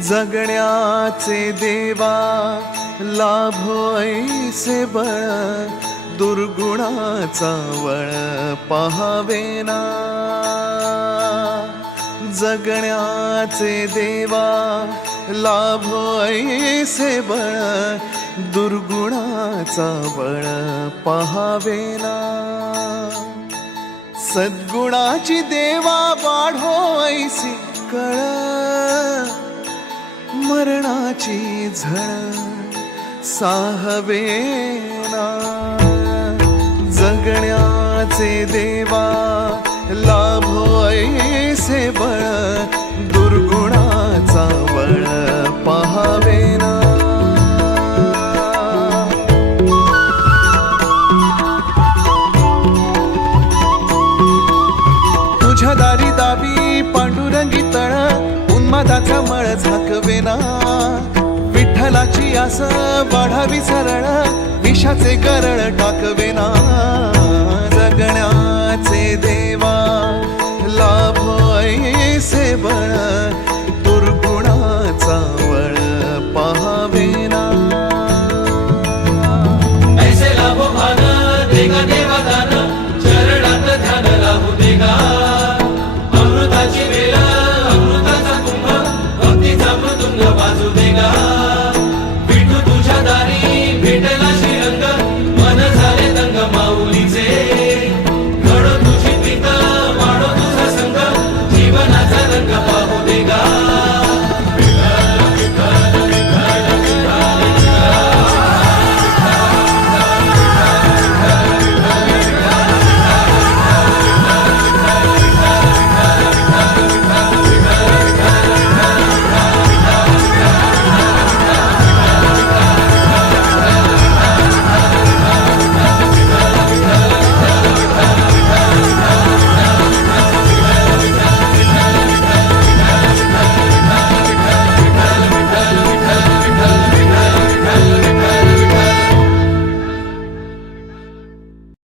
जगण्याचे देवा लाभो ऐसे बळ, दुर्गुणाचा वळ पहावेना. जगण्याचे देवा लाभो ऐसे बळ, दुर्गुणाचा बळ पहावेना. सद्गुणाची देवा वाढो ऐसी कळ, मरणाची झळ साहवेना. जगण्याचे देवा लाभो ऐसे बळ, दुर्गुणाचा बळ पहावेना. तुझ्या दारी दावी पांडुरंगी तळ, उन्मादाचा मळ झाकवेना. विठ्ठलाची आस वाढावी सरळ, विषाचे गरळ टाकवेना. जगण्याचे देवा लाभो ऐसे बळ,